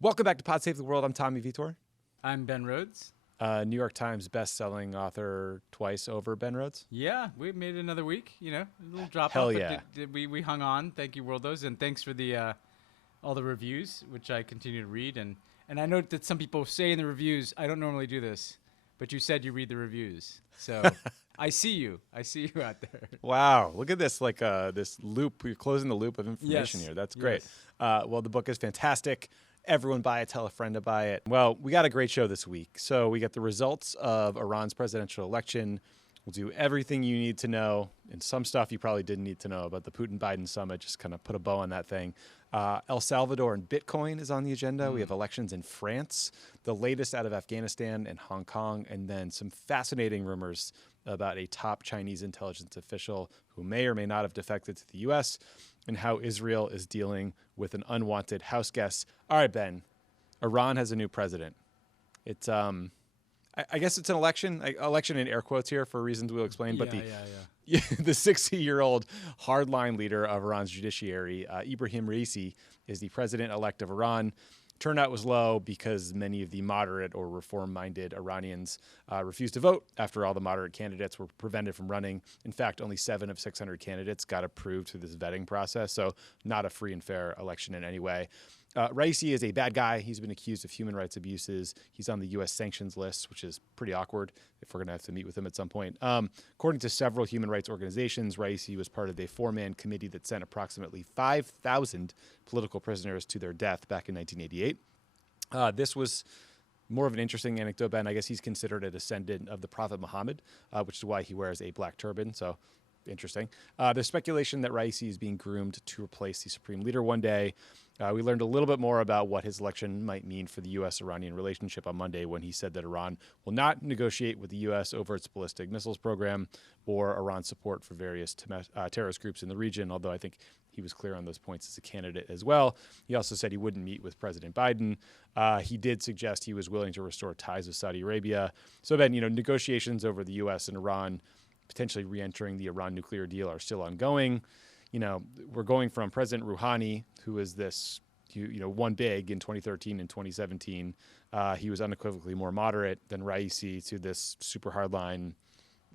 Welcome back to Pod Save the World. I'm Tommy Vietor. I'm Ben Rhodes. New York Times best-selling author twice over, Ben Rhodes. Yeah, we made it another week. A little drop Hell off. yeah. But we hung on. Thank you, Worldos, and thanks for the all the reviews, which I continue to read. And I note that some people say in the reviews, I don't normally do this, but you said you read the reviews, so I see you. I see you out there. Wow, look at this, this loop. We're closing the loop of information Yes. here. That's great. Yes. Well, the book is fantastic. Everyone buy it. Tell a friend to buy it. Well, we got a great show this week. So we got the results of Iran's presidential election. We'll do everything you need to know, and some stuff you probably didn't need to know about the Putin-Biden summit. Just kind of put a bow on that thing. El Salvador and Bitcoin is on the agenda. We have elections in France, the latest out of Afghanistan and Hong Kong, and then some fascinating rumors about a top Chinese intelligence official who may or may not have defected to the U.S., and how Israel is dealing with an unwanted house guest. All right, Ben, Iran has a new president. It's I guess it's an election in air quotes here for reasons we'll explain. But the 60-year-old hardline leader of Iran's judiciary, Ibrahim Raisi, is the president-elect of Iran. Turnout was low because many of the moderate or reform-minded Iranians refused to vote after all the moderate candidates were prevented from running. In fact, only 7 of 600 candidates got approved through this vetting process, so not a free and fair election in any way. Raisi is a bad guy. He's been accused of human rights abuses. He's on the U.S. sanctions list, which is pretty awkward if we're going to have to meet with him at some point. According to several human rights organizations, Raisi was part of a 4-man committee that sent approximately 5,000 political prisoners to their death back in 1988. This was more of an interesting anecdote, Ben. I guess he's considered a descendant of the Prophet Muhammad, which is why he wears a black turban. So interesting. There's speculation that Raisi is being groomed to replace the supreme leader one day. We learned a little bit more about what his election might mean for the U.S.-Iranian relationship on Monday when he said that Iran will not negotiate with the U.S. over its ballistic missiles program or Iran's support for various terrorist groups in the region, although I think he was clear on those points as a candidate as well. He also said he wouldn't meet with President Biden. He did suggest he was willing to restore ties with Saudi Arabia. So then, negotiations over the U.S. and Iran potentially re-entering the Iran nuclear deal are still ongoing. We're going from President Rouhani, who is this, won big in 2013 and 2017. He was unequivocally more moderate than Raisi, to this super hardline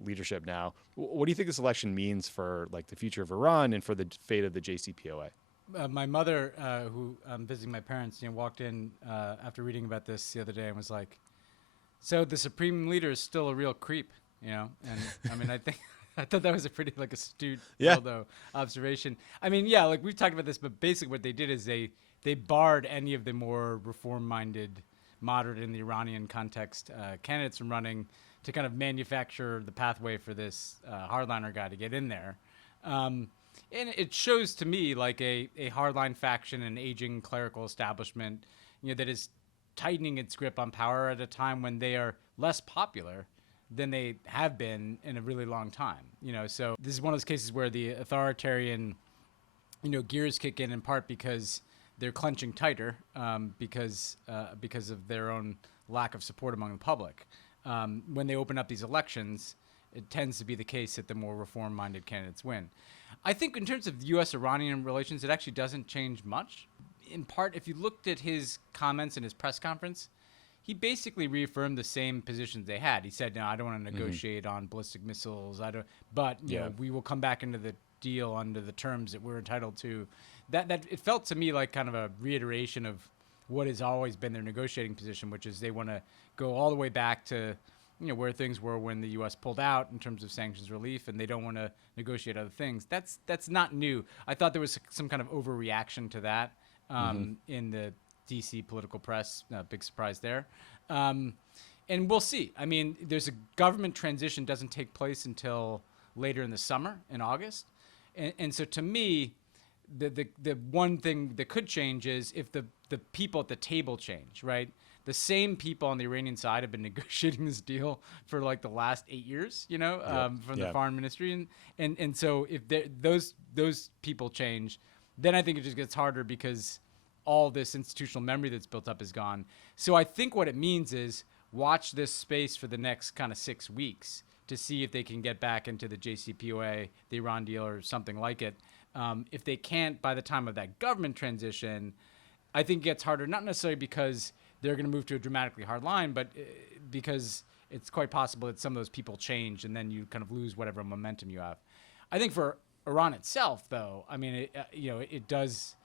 leadership now. What do you think this election means for the future of Iran and for the fate of the JCPOA? My mother, who I'm visiting my parents, walked in after reading about this the other day and was like, "So the supreme leader is still a real creep." And I mean, I thought that was a pretty astute observation. I mean, we've talked about this, but basically what they did is they barred any of the more reform-minded, moderate in the Iranian context candidates from running to kind of manufacture the pathway for this hardliner guy to get in there. And it shows to me a hardline faction, an aging clerical establishment, that is tightening its grip on power at a time when they are less popular than they have been in a really long time. So this is one of those cases where the authoritarian, gears kick in part because they're clenching tighter because of their own lack of support among the public. When they open up these elections, it tends to be the case that the more reform-minded candidates win. I think in terms of U.S.-Iranian relations, it actually doesn't change much. In part, if you looked at his comments in his press conference, he basically reaffirmed the same positions they had. He said, "No, I don't want to negotiate on ballistic missiles. But we will come back into the deal under the terms that we're entitled to." That it felt to me like kind of a reiteration of what has always been their negotiating position, which is they want to go all the way back to where things were when the U.S. pulled out in terms of sanctions relief, and they don't want to negotiate other things. That's not new. I thought there was some kind of overreaction to that in the DC political press. Big surprise there. And we'll see. I mean, there's a government transition doesn't take place until later in the summer, in August. And so to me, the one thing that could change is if the people at the table change, right? The same people on the Iranian side have been negotiating this deal for the last 8 years, from the foreign ministry. And so if those people change, then I think it just gets harder because all this institutional memory that's built up is gone. So I think what it means is watch this space for the next kind of 6 weeks to see if they can get back into the JCPOA, the Iran deal, or something like it. If they can't by the time of that government transition, I think it gets harder, not necessarily because they're going to move to a dramatically hard line, but because it's quite possible that some of those people change and then you kind of lose whatever momentum you have. I think for Iran itself, though, I mean, it does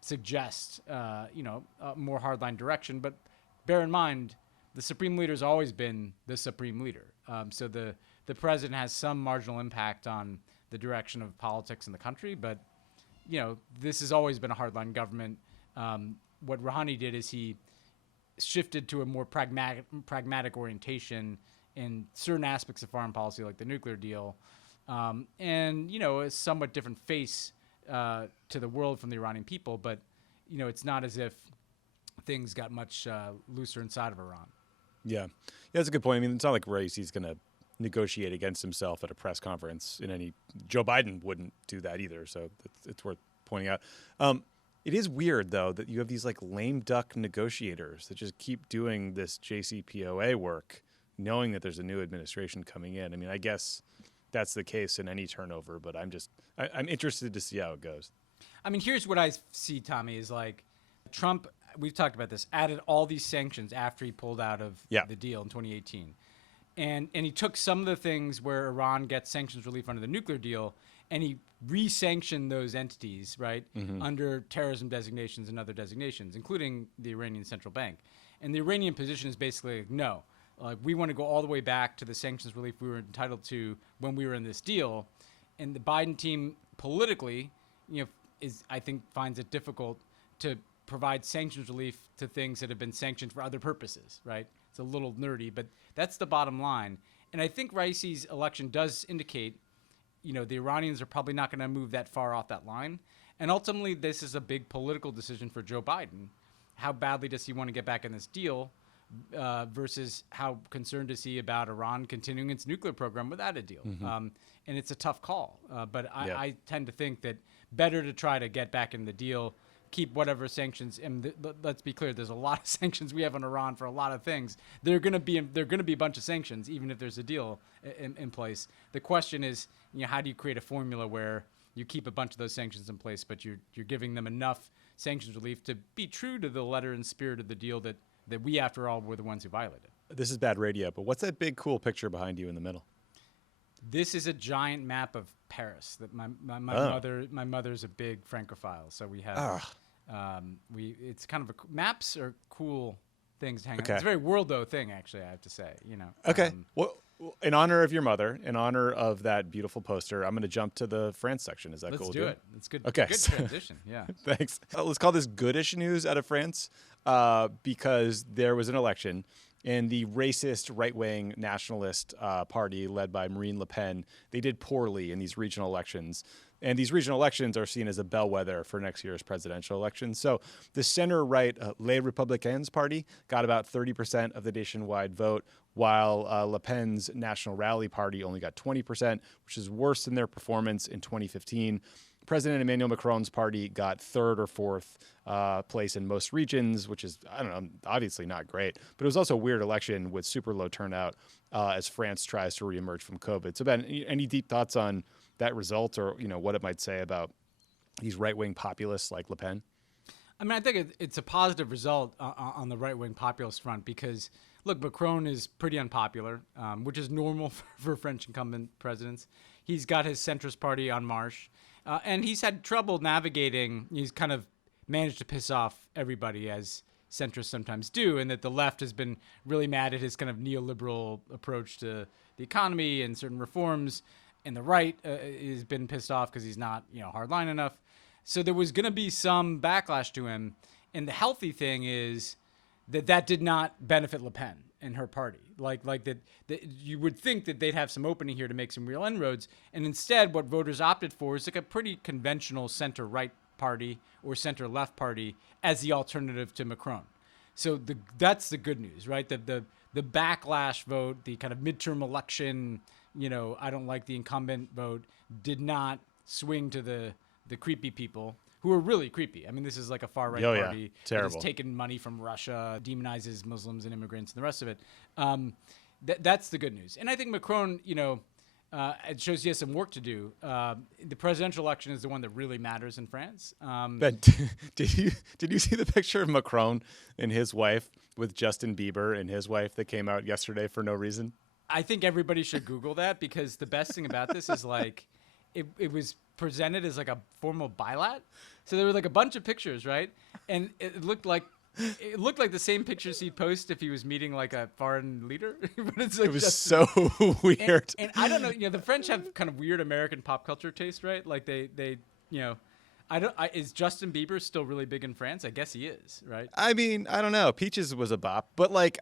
suggest, a more hardline direction. But bear in mind, the supreme leader has always been the supreme leader. So the president has some marginal impact on the direction of politics in the country. But, this has always been a hardline government. What Rouhani did is he shifted to a more pragmatic orientation in certain aspects of foreign policy, like the nuclear deal, and a somewhat different face to the world from the Iranian people. But it's not as if things got much looser inside of Iran. Yeah, that's a good point. I mean, it's not like Raisi's going to negotiate against himself at a press conference. Joe Biden wouldn't do that either. So it's worth pointing out. It is weird, though, that you have these like lame duck negotiators that just keep doing this JCPOA work, knowing that there's a new administration coming in. I mean, I guess that's the case in any turnover, but I'm interested to see how it goes. I mean, here's what I see, Tommy, is like Trump, we've talked about this, added all these sanctions after he pulled out of the deal in 2018. And he took some of the things where Iran gets sanctions relief under the nuclear deal, and he re-sanctioned those entities, right, under terrorism designations and other designations, including the Iranian central bank. And the Iranian position is basically like, no, we want to go all the way back to the sanctions relief we were entitled to when we were in this deal. And the Biden team politically, I think finds it difficult to provide sanctions relief to things that have been sanctioned for other purposes, right? It's a little nerdy, but that's the bottom line. And I think Raisi's election does indicate, the Iranians are probably not going to move that far off that line. And ultimately, this is a big political decision for Joe Biden. How badly does he want to get back in this deal versus how concerned is he about Iran continuing its nuclear program without a deal? And it's a tough call. But I tend to think that better to try to get back in the deal, keep whatever sanctions. And let's be clear, there's a lot of sanctions we have on Iran for a lot of things. They're going to be a bunch of sanctions, even if there's a deal in place. The question is, how do you create a formula where you keep a bunch of those sanctions in place, but you're giving them enough sanctions relief to be true to the letter and spirit of the deal that we, after all, were the ones who violated. This is bad radio, but what's that big cool picture behind you in the middle? This is a giant map of Paris that my mother's a big Francophile, so we have it's kind of maps are cool things to hang on. It's a very worldo thing, actually, I have to say. Okay. Well, in honor of your mother, in honor of that beautiful poster, I'm going to jump to the France section. Is that cool? Let's do it. It's good. Okay. Good transition. Yeah. Thanks. Let's call this goodish news out of France because there was an election. And the racist, right-wing nationalist party led by Marine Le Pen, they did poorly in these regional elections. And these regional elections are seen as a bellwether for next year's presidential election. So the center-right Les Républicains party got about 30% of the nationwide vote, while Le Pen's National Rally party only got 20%, which is worse than their performance in 2015. President Emmanuel Macron's party got third or fourth place in most regions, which is, obviously not great. But it was also a weird election with super low turnout as France tries to reemerge from COVID. So, Ben, any deep thoughts on that result or, what it might say about these right-wing populists like Le Pen? I mean, I think it's a positive result on the right-wing populist front because, look, Macron is pretty unpopular, which is normal for French incumbent presidents. He's got his centrist party En Marche. And he's had trouble navigating. He's kind of managed to piss off everybody, as centrists sometimes do, and that the left has been really mad at his kind of neoliberal approach to the economy and certain reforms, and the right has been pissed off because he's not, hardline enough. So there was going to be some backlash to him, and the healthy thing is that did not benefit Le Pen and her party. Like that you would think that they'd have some opening here to make some real inroads, and instead what voters opted for is like a pretty conventional center-right party or center-left party as the alternative to Macron. So that's the good news, right? The backlash vote, the kind of midterm election, I don't like the incumbent vote, did not swing to the creepy people who are really creepy. I mean, this is like a far-right party that has taken money from Russia, demonizes Muslims and immigrants and the rest of it. That's the good news. And I think Macron, it shows he has some work to do. The presidential election is the one that really matters in France. Ben, did you see the picture of Macron and his wife with Justin Bieber and his wife that came out yesterday for no reason? I think everybody should Google that, because the best thing about this is like it was presented as like a formal bilat. So there were like a bunch of pictures, right? And it looked like the same pictures he'd post if he was meeting like a foreign leader. But it's like It was so weird. And I don't know, the French have kind of weird American pop culture taste, right? Like they is Justin Bieber still really big in France? I guess he is, right? I mean, I don't know. Peaches was a bop, but like,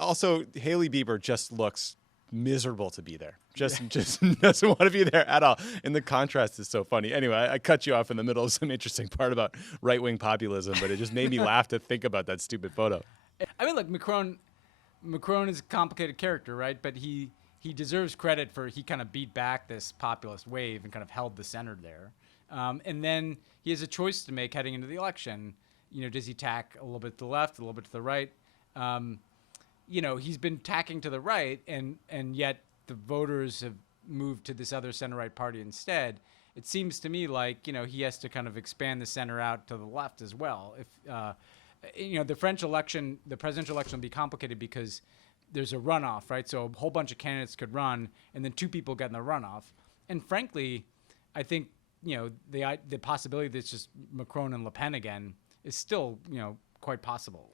also Hailey Bieber just looks miserable to be there. Just doesn't want to be there at all. And the contrast is so funny. Anyway, I cut you off in the middle of some interesting part about right-wing populism, but it just made me laugh to think about that stupid photo. I mean, look, Macron is a complicated character, right? But he deserves credit for he kind of beat back this populist wave and kind of held the center there. And then he has a choice to make heading into the election. Does he tack a little bit to the left, a little bit to the right? He's been tacking to the right, and yet the voters have moved to this other center-right party instead. It seems to me like, he has to kind of expand the center out to the left as well. If, the French election, the presidential election will be complicated because there's a runoff, right? So a whole bunch of candidates could run, and then two people get in the runoff. And frankly, I think, the possibility that it's just Macron and Le Pen again is still, quite possible.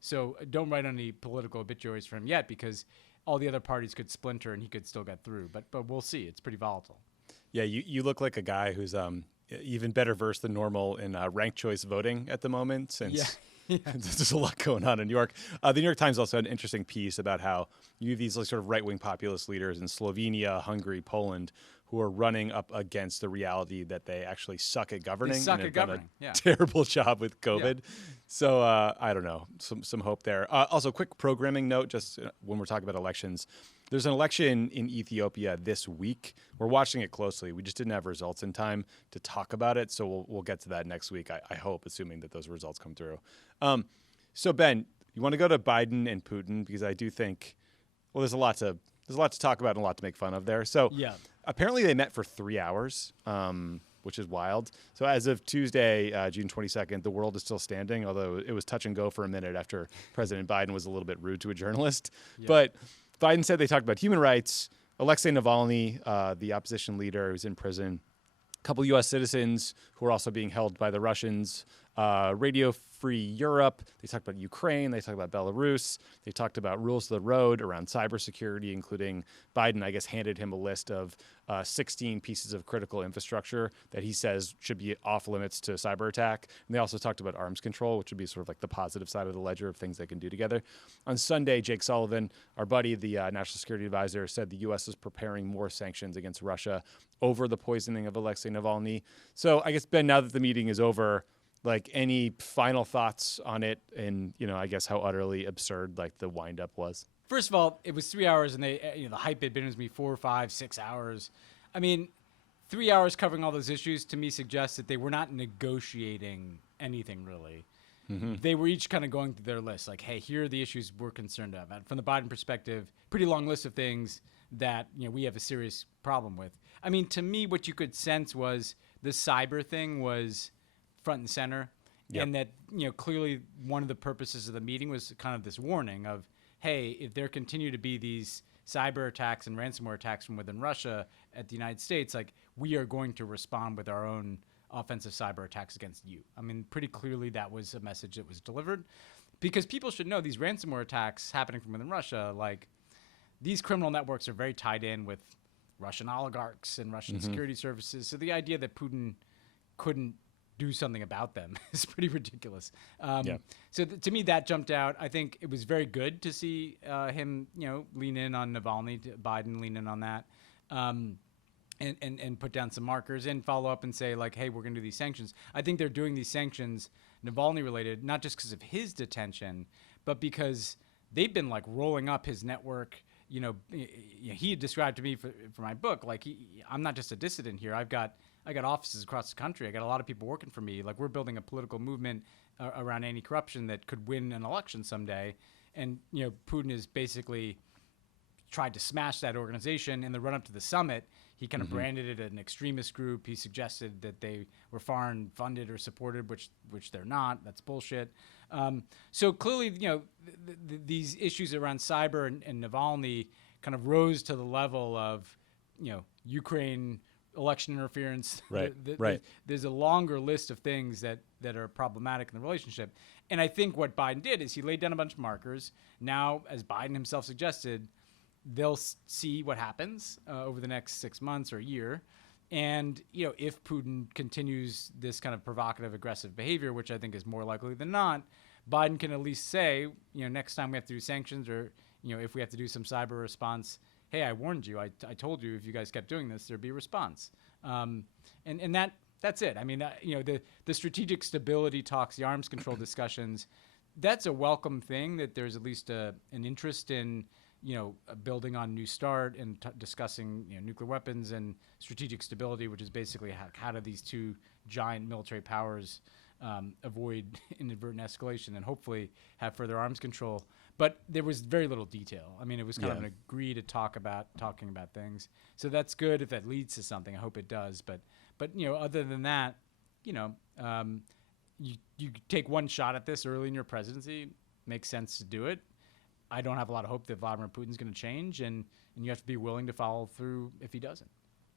So don't write any political obituaries for him yet, because all the other parties could splinter and he could still get through. But we'll see. It's pretty volatile. Yeah, you look like a guy who's even better versed than normal in ranked choice voting at the moment, since there's a lot going on in New York. The New York Times also had an interesting piece about how you have these sort of right-wing populist leaders in Slovenia, Hungary, Poland, who are running up against the reality that they actually suck at governing. They suck and at governing. Done a terrible job with COVID. Yeah. So I don't know, some hope there. Also, quick programming note, just when we're talking about elections, there's an election in Ethiopia this week. We're watching it closely. We just didn't have results in time to talk about it, so we'll get to that next week, I hope, assuming that those results come through. So Ben, you want to go to Biden and Putin, because I do think, there's a lot to talk about and a lot to make fun of there. So yeah. Apparently they met for 3 hours, which is wild. So as of Tuesday, June 22nd, the world is still standing, although it was touch and go for a minute after President Biden was a little bit rude to a journalist. Yeah. But Biden said they talked about human rights, Alexei Navalny, the opposition leader who's in prison, a couple U.S. citizens who are also being held by the Russians, Radio Free Europe. They talked about Ukraine. They talked about Belarus. They talked about rules of the road around cybersecurity, including Biden, I guess, handed him a list of 16 pieces of critical infrastructure that he says should be off limits to cyber attack. And they also talked about arms control, which would be sort of like the positive side of the ledger of things they can do together. On Sunday, Jake Sullivan, our buddy, the National Security Advisor, said the U.S. is preparing more sanctions against Russia over the poisoning of Alexei Navalny. So I guess, Ben, now that the meeting is over, like, any final thoughts on it, and I guess how utterly absurd like the windup was? First of all, it was 3 hours, and they the hype had been to me 4, 5, 6 hours. I mean, 3 hours covering all those issues to me suggests that they were not negotiating anything really. Mm-hmm. They were each kind of going through their list, like, hey, here are the issues we're concerned about. From the Biden perspective, pretty long list of things that we have a serious problem with. I mean, to me, what you could sense was the cyber thing was front and center. Yep. And that, clearly one of the purposes of the meeting was kind of this warning of, hey, if there continue to be these cyber attacks and ransomware attacks from within Russia at the United States, like, we are going to respond with our own offensive cyber attacks against you. I mean, pretty clearly that was a message that was delivered, because people should know these ransomware attacks happening from within Russia, like, these criminal networks are very tied in with Russian oligarchs and Russian security services. So the idea that Putin couldn't do something about them is pretty ridiculous. So to me, that jumped out. I think it was very good to see him, lean in on Navalny, Biden lean in on that, and put down some markers and follow up and say, like, hey, we're going to do these sanctions. I think they're doing these sanctions Navalny related, not just because of his detention, but because they've been like rolling up his network. He had described to me for my book, like, I'm not just a dissident here. I got offices across the country. I got a lot of people working for me. Like, we're building a political movement around anti-corruption that could win an election someday. And, Putin is basically tried to smash that organization in the run-up to the summit. He kind of branded it an extremist group. He suggested that they were foreign funded or supported, which they're not. That's bullshit. So clearly, these issues around cyber and Navalny kind of rose to the level of, Ukraine election interference. Right. There's a longer list of things that are problematic in the relationship. And I think what Biden did is he laid down a bunch of markers. Now, as Biden himself suggested, they'll see what happens over the next 6 months or a year. And, if Putin continues this kind of provocative, aggressive behavior, which I think is more likely than not, Biden can at least say, next time we have to do sanctions or, if we have to do some cyber response, hey, I warned you. I told you if you guys kept doing this, there'd be a response. And that's it. I mean, the strategic stability talks, the arms control discussions, that's a welcome thing that there's at least an interest in, building on New START and discussing nuclear weapons and strategic stability, which is basically how do these two giant military powers avoid inadvertent escalation and hopefully have further arms control. But there was very little detail. I mean, it was kind of an agree to talking about things. So that's good if that leads to something. I hope it does. But other than that, you take one shot at this early in your presidency. Makes sense to do it. I don't have a lot of hope that Vladimir Putin's going to change, and you have to be willing to follow through if he doesn't.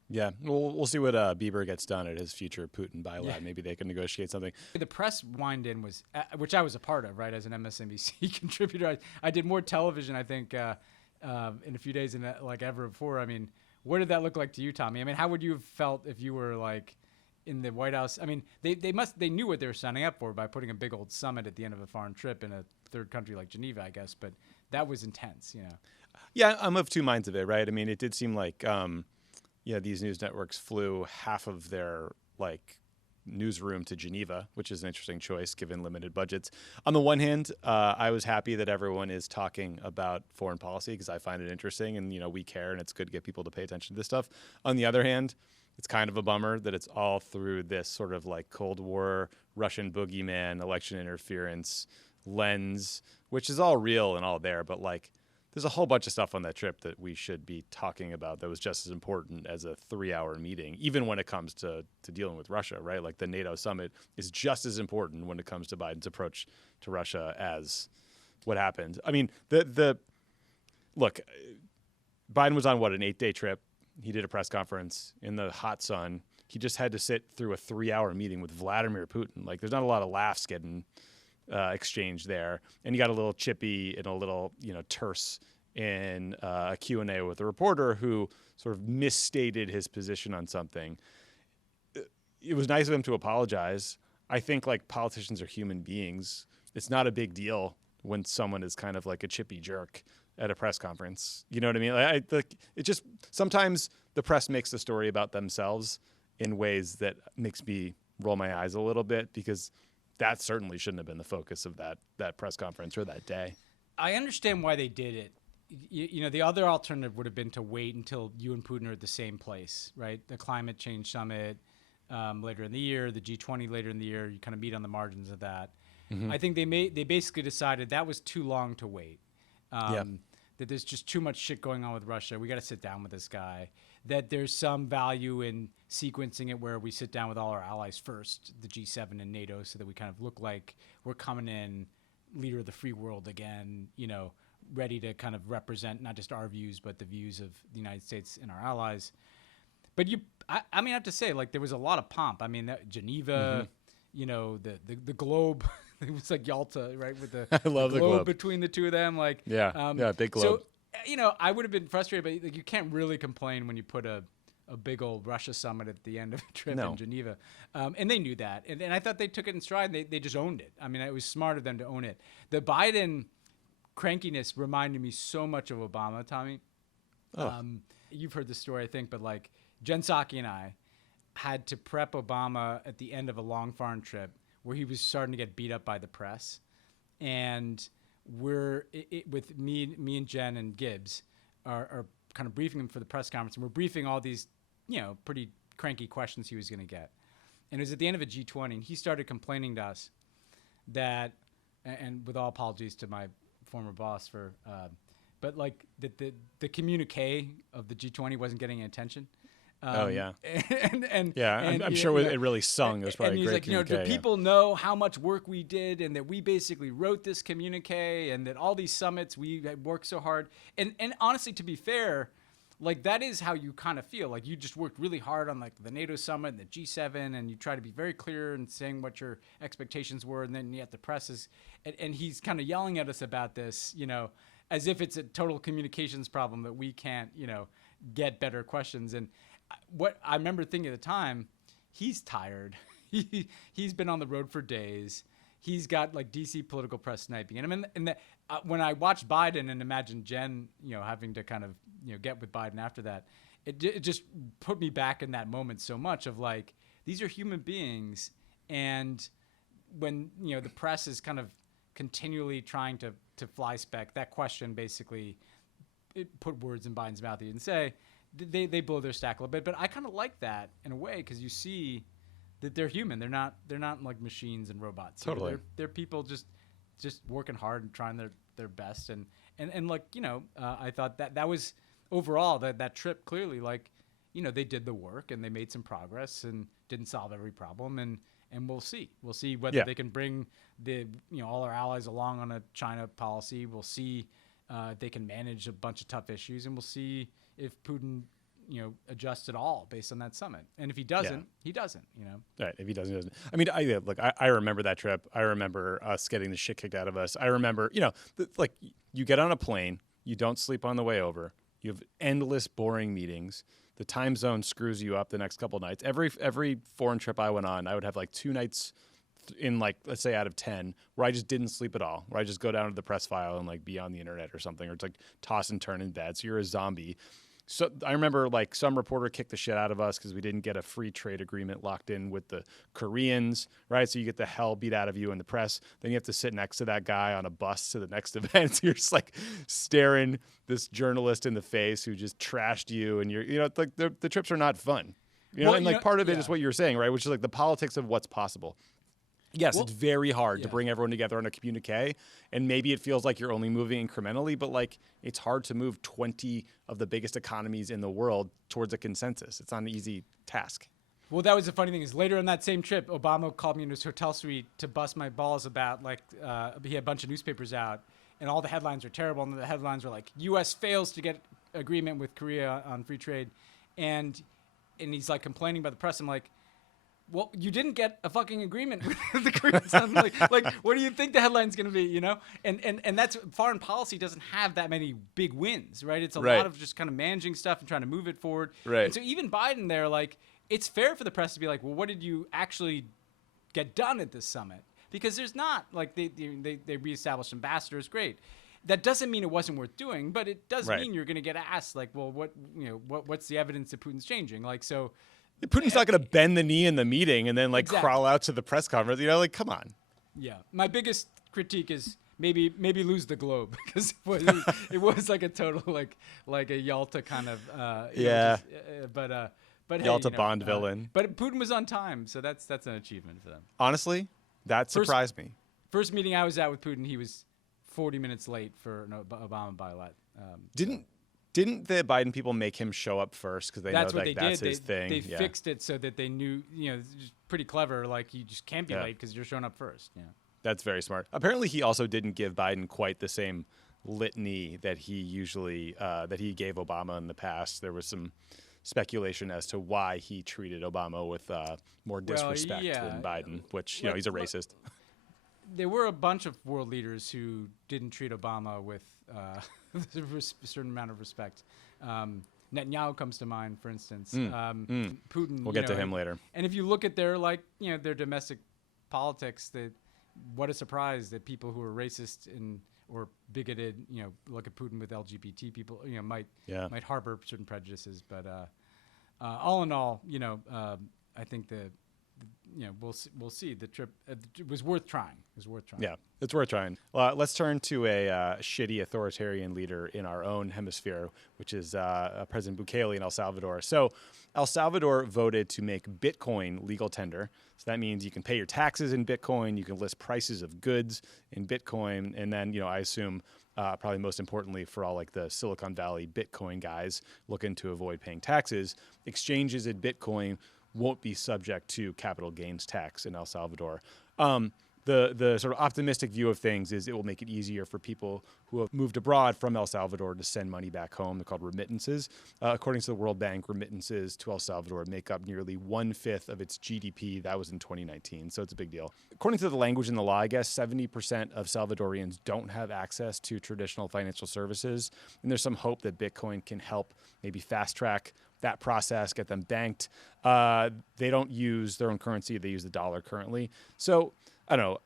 Yeah, we'll see what Bieber gets done at his future Putin by lab. Maybe they can negotiate something. The press wind-in was, which I was a part of, right, as an MSNBC contributor. I did more television, I think, in a few days than like ever before. I mean, what did that look like to you, Tommy? I mean, how would you have felt if you were like in the White House? I mean, they knew what they were signing up for by putting a big old summit at the end of a foreign trip in a third country like Geneva, I guess. But that was intense, Yeah, I'm of two minds of it, right? I mean, it did seem like. These news networks flew half of their newsroom to Geneva, which is an interesting choice given limited budgets. On the one hand, I was happy that everyone is talking about foreign policy because I find it interesting and, we care and it's good to get people to pay attention to this stuff. On the other hand, it's kind of a bummer that it's all through this sort of Cold War, Russian boogeyman, election interference lens, which is all real and all there, but there's a whole bunch of stuff on that trip that we should be talking about that was just as important as a 3-hour meeting, even when it comes to dealing with Russia, right? Like the NATO summit is just as important when it comes to Biden's approach to Russia as what happened. I mean, look, Biden was on an 8-day trip. He did a press conference in the hot sun. He just had to sit through a 3-hour meeting with Vladimir Putin. There's not a lot of laughs getting exchange there, and you got a little chippy and a little terse in a Q&A with a reporter who sort of misstated his position on something. It was nice of him to apologize. I think politicians are human beings. It's not a big deal when someone is kind of like a chippy jerk at a press conference. You know what I mean? It just sometimes the press makes the story about themselves in ways that makes me roll my eyes a little bit because that certainly shouldn't have been the focus of that press conference or that day. I understand why they did it. The other alternative would have been to wait until you and Putin are at the same place, right? The climate change summit later in the year, the G20 later in the year. You kind of meet on the margins of that. Mm-hmm. I think they basically decided that was too long to wait. That there's just too much shit going on with Russia. We got to sit down with this guy. That there's some value in sequencing it where we sit down with all our allies first, the G7 and NATO, so that we kind of look like we're coming in, leader of the free world again, ready to kind of represent not just our views, but the views of the United States and our allies. But I have to say, there was a lot of pomp. I mean, that Geneva, the globe. It was like Yalta, right? With the, I love the globe between the two of them. Big globe. So, I would have been frustrated, but you can't really complain when you put a big old Russia summit at the end of a trip in Geneva. And they knew that. And I thought they took it in stride and they just owned it. I mean, it was smart of them to own it. The Biden crankiness reminded me so much of Obama, Tommy. Oh. You've heard the story, I think, but Jen Psaki and I had to prep Obama at the end of a long foreign trip where he was starting to get beat up by the press. And we're with me and Jen and Gibbs are kind of briefing him for the press conference, and we're briefing all these, pretty cranky questions he was going to get. And it was at the end of a G20, and he started complaining to us that, and with all apologies to my former boss but like the communique of the G20 wasn't getting any attention. Oh yeah, and yeah. I'm sure it really sung. It was probably and a he's great like, communique. do people know how much work we did, and that we basically wrote this communique, and that all these summits we worked so hard. And honestly, to be fair, like that is how you kind of feel. Like you just worked really hard on like the NATO summit and the G7, and you try to be very clear in saying what your expectations were, and then yet the press is, and he's kind of yelling at us about this, as if it's a total communications problem that we can't, get better questions. And what I remember thinking at the time, he's tired. He's been on the road for days. He's got like DC political press sniping. And I mean, when I watched Biden and imagined Jen, having to kind of, get with Biden after that, it just put me back in that moment so much of like, these are human beings. And when, the press is kind of continually trying to fly spec, that question basically it put words in Biden's mouth. He didn't say, they blow their stack a little bit, but I kind of like that in a way because you see that they're human. They're not like machines and robots. Totally, they're people just working hard and trying their best. And like I thought that was overall that trip clearly like they did the work and they made some progress and didn't solve every problem and we'll see whether they can bring the all our allies along on a China policy. We'll see if they can manage a bunch of tough issues, and we'll see if Putin, adjusts at all based on that summit. And if he doesn't, he doesn't, Right. If he doesn't, he doesn't. I mean, I remember that trip. I remember us getting the shit kicked out of us. I remember, like you get on a plane, you don't sleep on the way over. You have endless boring meetings. The time zone screws you up the next couple of nights. Every foreign trip I went on, I would have like 2 nights in like, let's say out of 10 where I just didn't sleep at all, where I just go down to the press file and like be on the internet or something, or it's like toss and turn in bed. So you're a zombie. So I remember like some reporter kicked the shit out of us because we didn't get a free trade agreement locked in with the Koreans, right? So you get the hell beat out of you in the press. Then you have to sit next to that guy on a bus to the next event. So you're just like staring this journalist in the face who just trashed you. And you're, like the trips are not fun. And like part of it is what you're saying, right? Which is like the politics of what's possible. Yes, it's very hard to bring everyone together on a communique, and maybe it feels like you're only moving incrementally, but like it's hard to move 20 of the biggest economies in the world towards a consensus. It's not an easy task. Well, that was the funny thing is later on that same trip, Obama called me in his hotel suite to bust my balls about like he had a bunch of newspapers out, and all the headlines were terrible, and the headlines were like U.S. fails to get agreement with Korea on free trade, and he's like complaining about the press. I'm like, well, you didn't get a fucking agreement with the Koreans. like, what do you think the headline's going to be, And that's foreign policy doesn't have that many big wins, right? It's a lot of just kind of managing stuff and trying to move it forward. Right. And so even Biden there, like, it's fair for the press to be like, well, what did you actually get done at this summit? Because there's not, like, they reestablished ambassadors, great. That doesn't mean it wasn't worth doing, but it does mean you're going to get asked, like, well, what's the evidence that Putin's changing? Like, so... Putin's not going to bend the knee in the meeting and then like crawl out to the press conference. Like, come on. Yeah. My biggest critique is maybe lose the globe because it was like a total like a Yalta kind of but Yalta Bond villain. But Putin was on time, so that's an achievement for them. Honestly, that surprised me. First meeting I was at with Putin, he was 40 minutes late for an Obama bailout. Didn't the Biden people make him show up first because they know that's his thing? They fixed it so that they knew, it's just pretty clever. Like you just can't be late because you're showing up first. Yeah, that's very smart. Apparently, he also didn't give Biden quite the same litany that he usually that he gave Obama in the past. There was some speculation as to why he treated Obama with more disrespect than Biden, which he's a racist. There were a bunch of world leaders who didn't treat Obama with a certain amount of respect. Netanyahu comes to mind, for instance. Putin. We'll get to him later. And if you look at their their domestic politics, what a surprise that people who are racist or bigoted, look at Putin with LGBT people, might harbor certain prejudices. But all in all, I think we'll see. The trip it was worth trying. Yeah, it's worth trying. Let's turn to a shitty authoritarian leader in our own hemisphere, which is President Bukele in El Salvador. So El Salvador voted to make Bitcoin legal tender. So that means you can pay your taxes in Bitcoin, you can list prices of goods in Bitcoin, and then, I assume probably most importantly for all like the Silicon Valley Bitcoin guys looking to avoid paying taxes, exchanges in Bitcoin won't be subject to capital gains tax in El Salvador. The sort of optimistic view of things is it will make it easier for people who have moved abroad from El Salvador to send money back home. They're called remittances. According to the World Bank, remittances to El Salvador make up nearly 1/5 of its GDP. That was in 2019, so it's a big deal. According to the language in the law, I guess 70% of Salvadorians don't have access to traditional financial services, and there's some hope that Bitcoin can help maybe fast track that process, get them banked. They don't use their own currency. They use the dollar currently. So I don't know,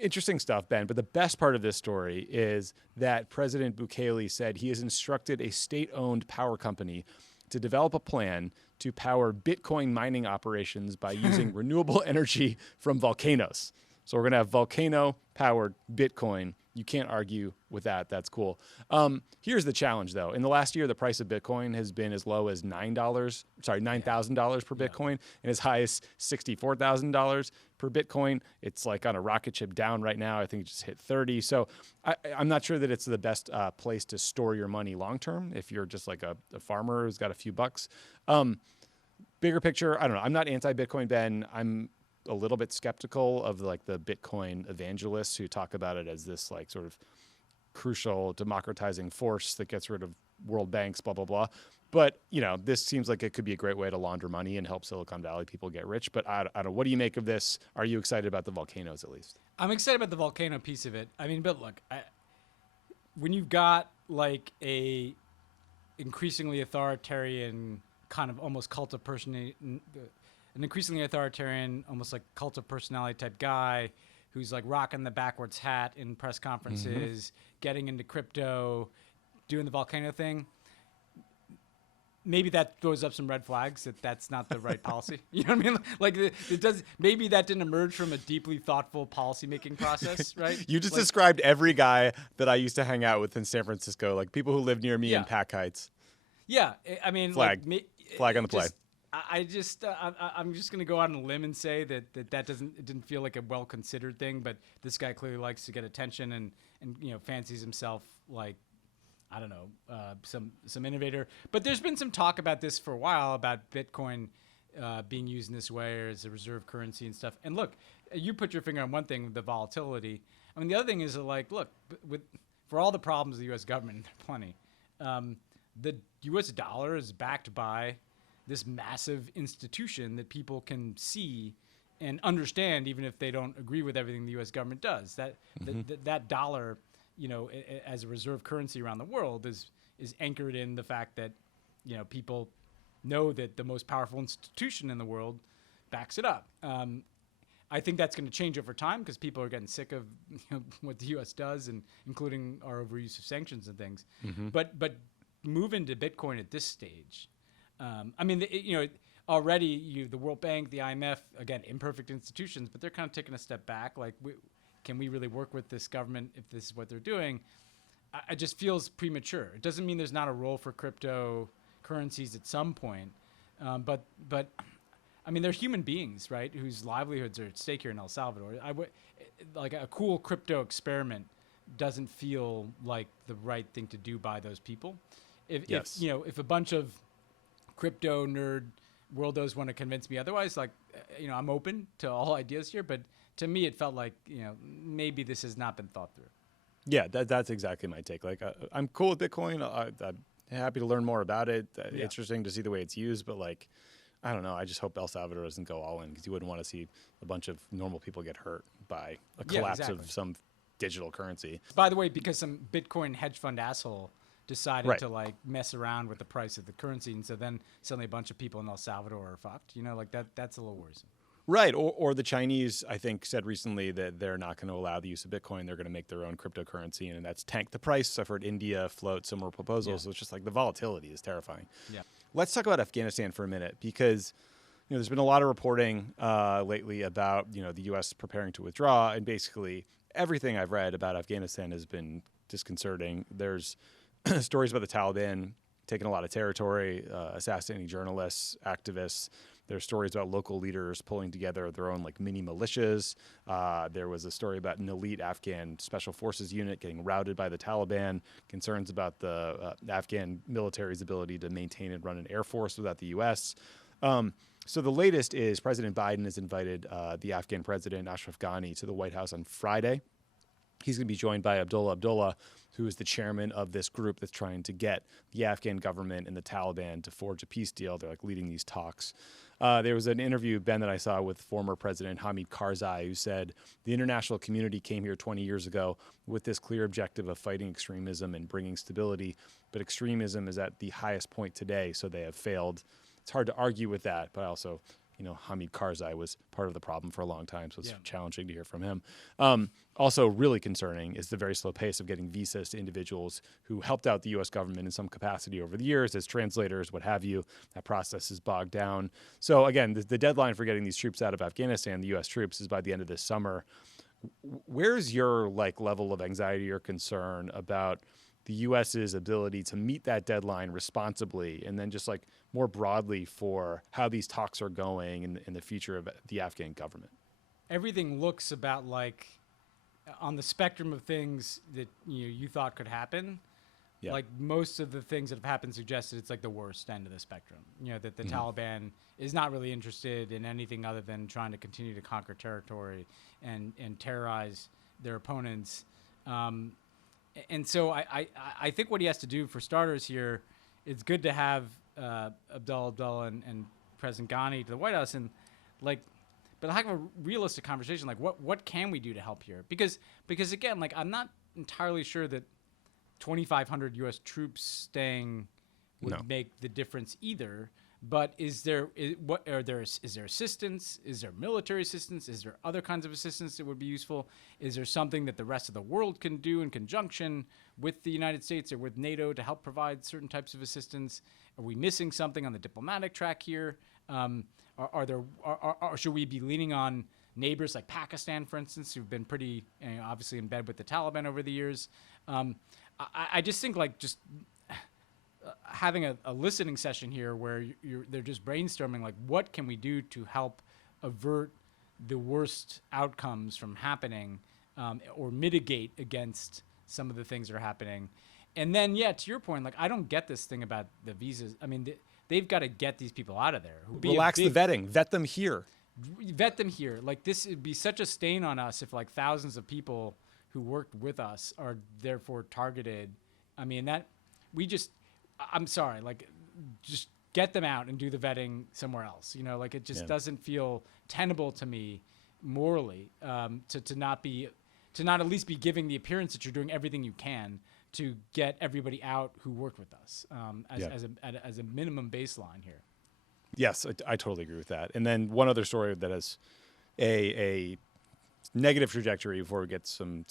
interesting stuff, Ben, but the best part of this story is that President Bukele said he has instructed a state-owned power company to develop a plan to power Bitcoin mining operations by using renewable energy from volcanoes. So we're going to have volcano-powered Bitcoin. You can't argue with that. That's cool. Here's the challenge, though. In the last year, the price of Bitcoin has been as low as $9,000 per Bitcoin, and as high as $64,000 per Bitcoin. It's like on a rocket ship down right now. I think it just hit 30. So I'm not sure that it's the best place to store your money long term if you're just like a farmer who's got a few bucks. Bigger picture, I don't know. I'm not anti-Bitcoin, Ben. I'm a little bit skeptical of like the Bitcoin evangelists who talk about it as this like sort of crucial democratizing force that gets rid of world banks, blah, blah, blah. But, this seems like it could be a great way to launder money and help Silicon Valley people get rich. But I don't know. What do you make of this? Are you excited about the volcanoes at least? I'm excited about the volcano piece of it. I mean, but look, when you've got like a increasingly authoritarian kind of almost cult of personality, an increasingly authoritarian, almost like cult of personality type guy who's like rocking the backwards hat in press conferences, getting into crypto, doing the volcano thing. Maybe that throws up some red flags that's not the right policy. You know what I mean? Like it does. Maybe that didn't emerge from a deeply thoughtful policymaking process, right? You just described every guy that I used to hang out with in San Francisco, like people who live near me in Pack Heights. Yeah, I mean, flag on the play. I'm just going to go out on a limb and say that it didn't feel like a well considered thing, but this guy clearly likes to get attention and fancies himself like, I don't know, some innovator. But there's been some talk about this for a while about Bitcoin being used in this way or as a reserve currency and stuff. And look, you put your finger on one thing, the volatility. I mean, the other thing is like, look, for all the problems of the U.S. government, and there are plenty, the U.S. dollar is backed by this massive institution that people can see and understand, even if they don't agree with everything the U.S. government does. That dollar, as a reserve currency around the world, is anchored in the fact that, people know that the most powerful institution in the world backs it up. I think that's going to change over time because people are getting sick of what the U.S. does, and including our overuse of sanctions and things. But moving to Bitcoin at this stage. Already the World Bank, the IMF, again, imperfect institutions, but they're kind of taking a step back. Like, can we really work with this government if this is what they're doing? It just feels premature. It doesn't mean there's not a role for cryptocurrencies at some point, but I mean, they're human beings, right, whose livelihoods are at stake here in El Salvador. Like a cool crypto experiment doesn't feel like the right thing to do by those people. If a bunch of crypto nerd worldos want to convince me otherwise, like, I'm open to all ideas here, but to me it felt like, maybe this has not been thought through. Yeah, that's exactly my take. Like, I'm cool with Bitcoin. I'm happy to learn more about it. Interesting to see the way it's used, but like, I don't know. I just hope El Salvador doesn't go all in, because you wouldn't want to see a bunch of normal people get hurt by a collapse of some digital currency. By the way, because some Bitcoin hedge fund asshole decided to like mess around with the price of the currency, and so then suddenly a bunch of people in El Salvador are fucked. Like that's a little worrisome. Right, or the Chinese, I think, said recently that they're not going to allow the use of Bitcoin. They're going to make their own cryptocurrency, and that's tanked the price. I've heard India float similar proposals. So it's just like the volatility is terrifying. Yeah. Let's talk about Afghanistan for a minute, because there's been a lot of reporting lately about, the U.S. preparing to withdraw, and basically everything I've read about Afghanistan has been disconcerting. There's stories about the Taliban taking a lot of territory, assassinating journalists, activists. There's stories about local leaders pulling together their own like mini militias. There was a story about an elite Afghan special forces unit getting routed by the Taliban, concerns about the Afghan military's ability to maintain and run an air force without the U.S. So the latest is President Biden has invited the Afghan president, Ashraf Ghani, to the White House on Friday. He's going to be joined by Abdullah, who is the chairman of this group that's trying to get the Afghan government and the Taliban to forge a peace deal. They're like leading these talks. There was an interview, Ben, that I saw with former President Hamid Karzai, who said the international community came here 20 years ago with this clear objective of fighting extremism and bringing stability, but extremism is at the highest point today, so they have failed. It's hard to argue with that, but also, Hamid Karzai was part of the problem for a long time, so it's challenging to hear from him. Also really concerning is the very slow pace of getting visas to individuals who helped out the U.S. government in some capacity over the years as translators, what have you. That process is bogged down. So again, the deadline for getting these troops out of Afghanistan, the U.S. troops, is by the end of this summer. Where's your level of anxiety or concern about the U.S.'s ability to meet that deadline responsibly, and then just more broadly for how these talks are going in the future of the Afghan government? Everything looks about on the spectrum of things that you thought could happen. Yeah. Like most of the things that have happened suggested it's the worst end of the spectrum. That the Taliban is not really interested in anything other than trying to continue to conquer territory and terrorize their opponents. And so I think what he has to do, for starters here, it's good to have Abdullah and President Ghani to the White House, and but have a realistic conversation. What can we do to help here? Because again, I'm not entirely sure that 2,500 U.S. troops staying would make the difference either. But is there assistance? Is there military assistance? Is there other kinds of assistance that would be useful? Is there something that the rest of the world can do in conjunction with the United States or with NATO to help provide certain types of assistance? Are we missing something on the diplomatic track here? Should we be leaning on neighbors like Pakistan, for instance, who've been pretty obviously in bed with the Taliban over the years? I just think having a listening session here where they're just brainstorming what can we do to help avert the worst outcomes from happening, or mitigate against some of the things that are happening. And then, to your point, I don't get this thing about the visas. I mean, they've got to get these people out of there. Relax the vetting. Vet them here. Vet them here. This would be such a stain on us if thousands of people who worked with us are therefore targeted. I mean, I'm sorry, just get them out and do the vetting somewhere else. It just doesn't feel tenable to me morally, to not at least be giving the appearance that you're doing everything you can to get everybody out who worked with us, as a minimum baseline here. Yes, I totally agree with that. And then one other story that has a negative trajectory before we get some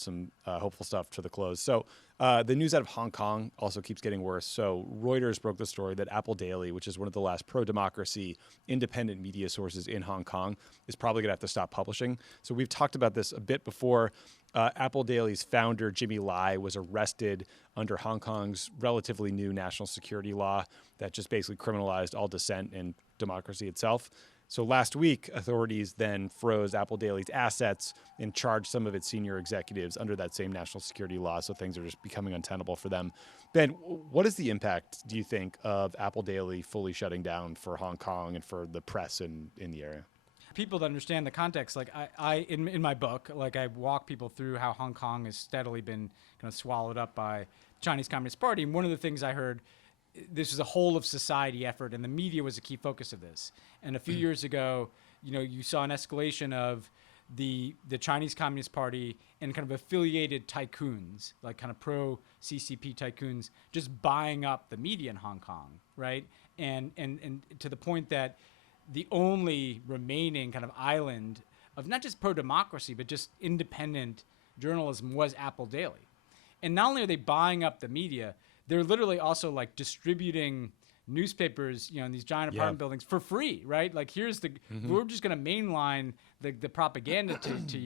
hopeful stuff to the close. So the news out of Hong Kong also keeps getting worse. So Reuters broke the story that Apple Daily, which is one of the last pro-democracy independent media sources in Hong Kong, is probably going to have to stop publishing. So we've talked about this a bit before. Apple Daily's founder, Jimmy Lai, was arrested under Hong Kong's relatively new national security law that just basically criminalized all dissent and democracy itself. So last week, authorities then froze Apple Daily's assets and charged some of its senior executives under that same national security law. So things are just becoming untenable for them. Ben, what is the impact, do you think, of Apple Daily fully shutting down for Hong Kong and for the press in the area? People to understand the context, I in my book, I walk people through how Hong Kong has steadily been kind of swallowed up by the Chinese Communist Party. And one of the things I heard, this was a whole of society effort, and the media was a key focus of this. And a few years ago, you saw an escalation of the Chinese Communist Party and kind of affiliated tycoons, kind of pro-CCP tycoons, just buying up the media in Hong Kong, right? And to the point that the only remaining kind of island of not just pro-democracy, but just independent journalism was Apple Daily. And not only are they buying up the media, they're literally also distributing newspapers, in these giant apartment buildings for free, right? Like here's we're just going to mainline the propaganda to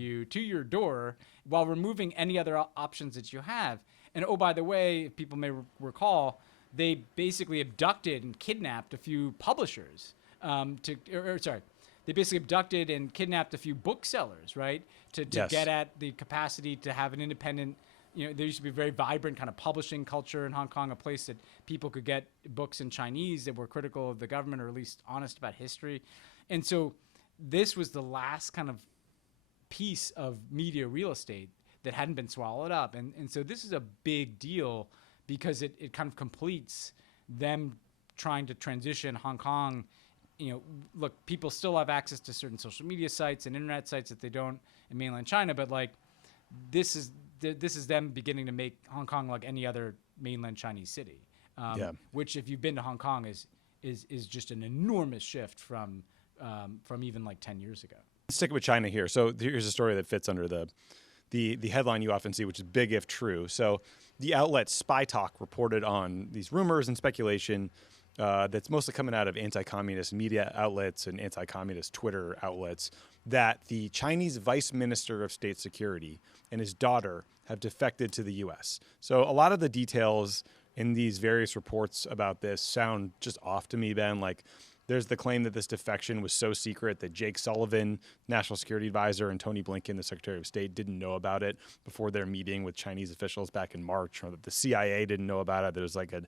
your door while removing any other options that you have. And oh, by the way, if people may recall, they basically abducted and kidnapped a few publishers. They basically abducted and kidnapped a few booksellers, right? To get at the capacity to have an independent. There used to be a very vibrant kind of publishing culture in Hong Kong, a place that people could get books in Chinese that were critical of the government or at least honest about history. And so this was the last kind of piece of media real estate that hadn't been swallowed up. And so this is a big deal because it kind of completes them trying to transition Hong Kong. Look, people still have access to certain social media sites and internet sites that they don't in mainland China, but like this is them beginning to make Hong Kong like any other mainland Chinese city, which if you've been to Hong Kong is just an enormous shift from even like 10 years ago. Stick with China here. So here's a story that fits under the headline you often see, which is big if true. So the outlet Spy Talk reported on these rumors and speculation that's mostly coming out of anti-communist media outlets and anti-communist Twitter outlets that the Chinese Vice Minister of State Security and his daughter have defected to the U.S. So a lot of the details in these various reports about this sound just off to me, Ben. Like there's the claim that this defection was so secret that Jake Sullivan, National Security Advisor, and Tony Blinken, the Secretary of State, didn't know about it before their meeting with Chinese officials back in March, or that the CIA didn't know about it. There was like a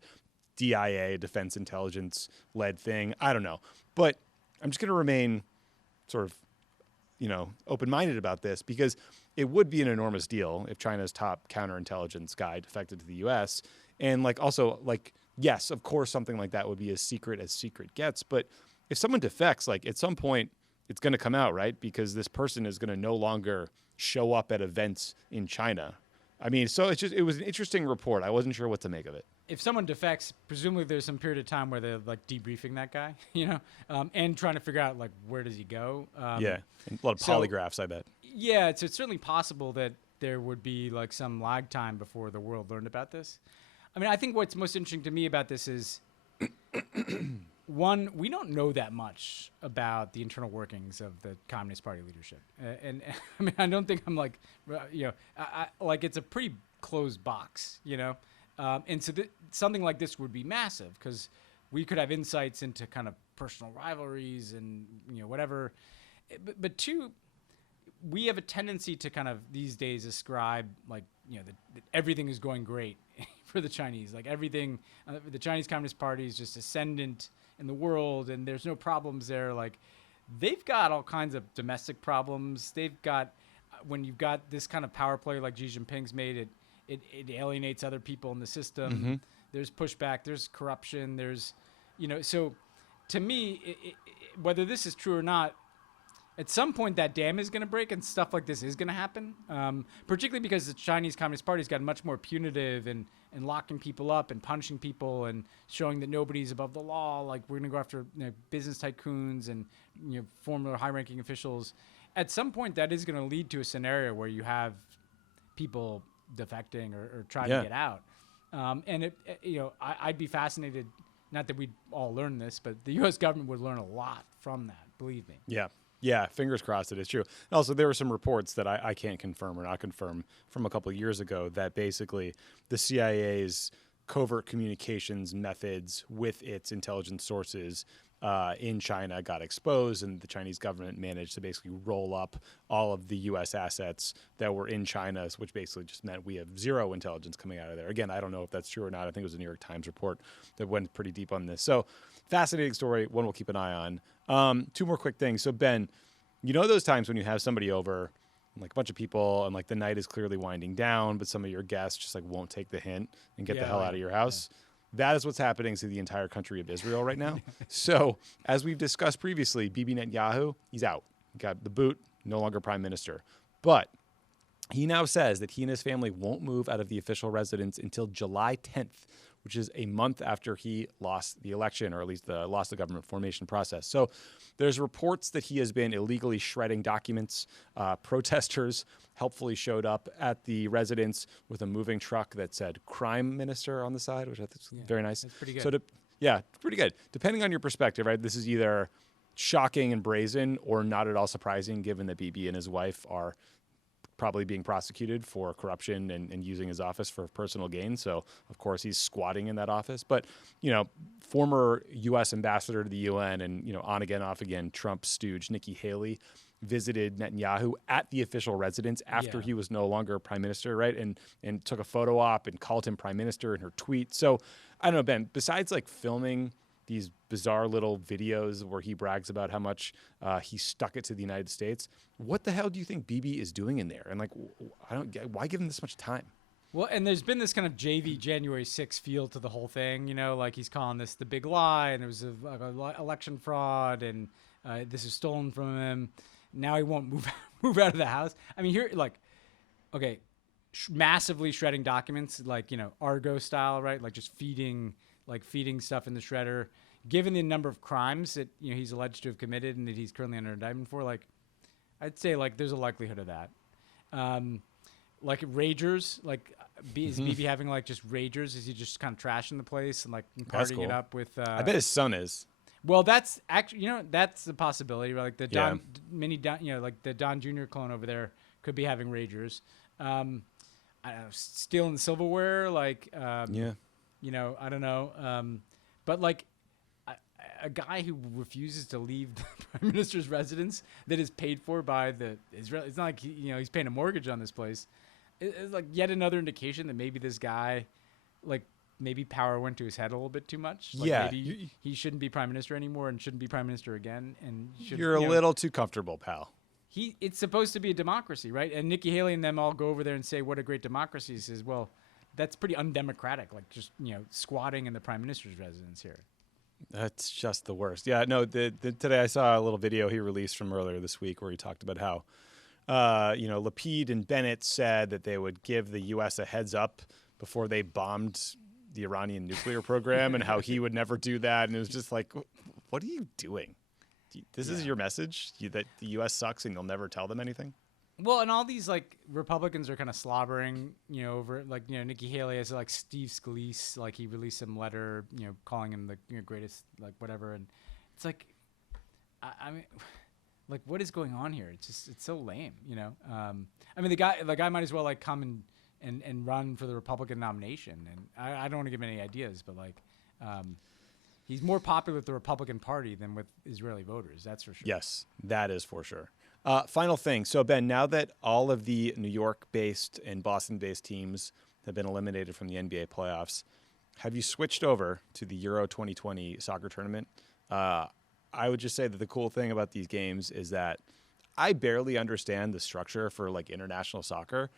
DIA, Defense Intelligence-led thing. I don't know. But I'm just going to remain sort of, open-minded about this because it would be an enormous deal if China's top counterintelligence guy defected to the U.S. And yes, of course, something like that would be as secret gets. But if someone defects, like at some point, it's going to come out, right? Because this person is going to no longer show up at events in China. I mean, so it was an interesting report. I wasn't sure what to make of it. If someone defects, presumably there's some period of time where they're like debriefing that guy, and trying to figure out like where does he go. And a lot of polygraphs, I bet. Yeah, it's certainly possible that there would be like some lag time before the world learned about this. I mean, I think what's most interesting to me about this is, one, we don't know that much about the internal workings of the Communist Party leadership, and I mean, I don't think I'm like, like it's a pretty closed box, and so something like this would be massive because we could have insights into kind of personal rivalries and whatever, but two, we have a tendency to kind of these days ascribe like that everything is going great for the Chinese, like everything, the Chinese Communist Party is just ascendant in the world and there's no problems there. Like they've got all kinds of domestic problems. They've got, when you've got this kind of power play like Xi Jinping's made, it alienates other people in the system. Mm-hmm. There's pushback, there's corruption, there's, so to me, whether this is true or not, at some point that dam is going to break and stuff like this is going to happen, particularly because the Chinese Communist Party's gotten much more punitive and locking people up and punishing people and showing that nobody's above the law. Like we're going to go after business tycoons and former high-ranking officials. At some point that is going to lead to a scenario where you have people defecting or trying to get out. And I'd be fascinated, not that we'd all learn this, but the U.S. government would learn a lot from that, believe me. Yeah, fingers crossed it is true. And also, there were some reports that I can't confirm or not confirm from a couple of years ago that basically the CIA's covert communications methods with its intelligence sources in China got exposed, and the Chinese government managed to basically roll up all of the U.S. assets that were in China, which basically just meant we have zero intelligence coming out of there. Again, I don't know if that's true or not. I think it was a New York Times report that went pretty deep on this. So fascinating story, one we'll keep an eye on. Two more quick things. So Ben, those times when you have somebody over, like a bunch of people, and like the night is clearly winding down, but some of your guests just like won't take the hint and get the hell out of your house. Yeah. That is what's happening to the entire country of Israel right now. So, as we've discussed previously, Bibi Netanyahu, he's out. He got the boot, no longer prime minister. But he now says that he and his family won't move out of the official residence until July 10th, which is a month after he lost the election, or at least lost the government formation process. So there's reports that he has been illegally shredding documents. Protesters helpfully showed up at the residence with a moving truck that said crime minister on the side, which I think is very nice. That's pretty good. So Yeah, pretty good. Depending on your perspective, right? This is either shocking and brazen or not at all surprising, given that Bibi and his wife are probably being prosecuted for corruption and using his office for personal gain. So, of course, he's squatting in that office. But, former U.S. ambassador to the UN and, on again, off again, Trump stooge Nikki Haley visited Netanyahu at the official residence after he was no longer prime minister, right? And took a photo op and called him prime minister in her tweet. So, I don't know, Ben, besides like filming these bizarre little videos where he brags about how much he stuck it to the United States, what the hell do you think Bibi is doing in there? And like, I don't get, why give him this much time? Well, and there's been this kind of JV January 6th feel to the whole thing, like he's calling this the big lie, and there was a election fraud, and this is stolen from him. Now he won't move out of the house. I mean, here, like, okay, massively shredding documents, like, Argo style, right? Like just feeding stuff in the shredder. Given the number of crimes that he's alleged to have committed and that he's currently under indictment for, like, I'd say like there's a likelihood of that. Like ragers, like is Bibi having like just ragers? Is he just kind of trashing the place and like partying it up with? I bet his son is. Well, that's actually that's a possibility. Right? Like the Don like the Don Jr. clone over there could be having ragers. I don't know, stealing silverware, like I don't know. But like a guy who refuses to leave the prime minister's residence that is paid for by the Israel. It's not like he's paying a mortgage on this place. It's like yet another indication that maybe this guy, like maybe power went to his head a little bit too much. Like maybe he shouldn't be prime minister anymore and shouldn't be prime minister again. And you're a little too comfortable, pal. It's supposed to be a democracy, right? And Nikki Haley and them all go over there and say what a great democracy. He says, well, that's pretty undemocratic. Like just squatting in the prime minister's residence here. That's just the worst. Yeah, no. Today I saw a little video he released from earlier this week where he talked about how, Lapid and Bennett said that they would give the U.S. a heads up before they bombed the Iranian nuclear program, and how he would never do that. And it was just like, what are you doing? This is your message that the U.S. sucks and you'll never tell them anything. Well, and all these like Republicans are kind of slobbering, over like Nikki Haley has like Steve Scalise, like he released some letter, calling him the greatest, like whatever, and it's like, I mean, like what is going on here? It's so lame, I mean, the guy might as well like come and run for the Republican nomination, and I don't want to give him any ideas, but like, he's more popular with the Republican Party than with Israeli voters. That's for sure. Yes, that is for sure. Final thing. So, Ben, now that all of the New York-based and Boston-based teams have been eliminated from the NBA playoffs, have you switched over to the Euro 2020 soccer tournament? I would just say that the cool thing about these games is that I barely understand the structure for like international soccer,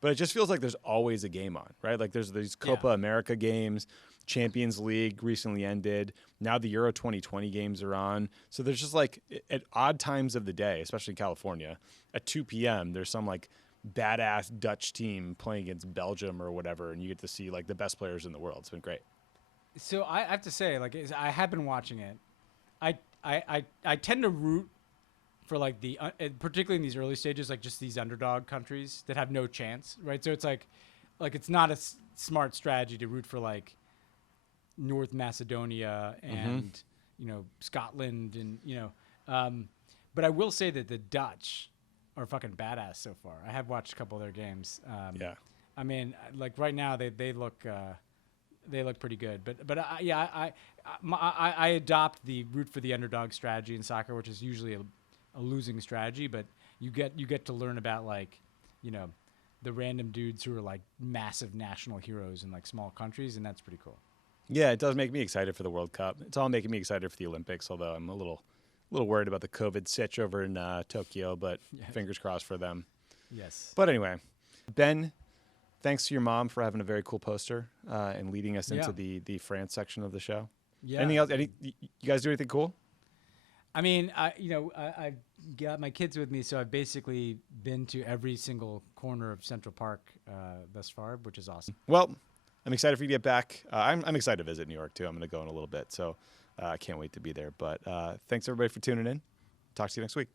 but it just feels like there's always a game on, right? Like there's these Copa America games, Champions League recently ended. Now the Euro 2020 games are on. So there's just like at odd times of the day, especially in California, at 2 p.m., there's some like badass Dutch team playing against Belgium or whatever, and you get to see like the best players in the world. It's been great. So I have to say, like, I have been watching it. I tend to root for like the particularly in these early stages, like just these underdog countries that have no chance, right? So it's like it's not a smart strategy to root for like North Macedonia and Scotland and but I will say that the Dutch are fucking badass so far. I have watched a couple of their games. I mean, like right now they look pretty good. But I adopt the root for the underdog strategy in soccer, which is usually a losing strategy, but you get to learn about like the random dudes who are like massive national heroes in like small countries, and that's pretty cool. Yeah, it does make me excited for the World Cup. It's all making me excited for the Olympics, although I'm a little worried about the COVID sitch over in Tokyo, but fingers crossed for them. Yes. But anyway, Ben, thanks to your mom for having a very cool poster and leading us into the France section of the show. Yeah. Anything else? You guys do anything cool? I mean, I got my kids with me, so I've basically been to every single corner of Central Park thus far, which is awesome. Well, I'm excited for you to get back. I'm excited to visit New York, too. I'm going to go in a little bit, so I can't wait to be there. But thanks, everybody, for tuning in. Talk to you next week.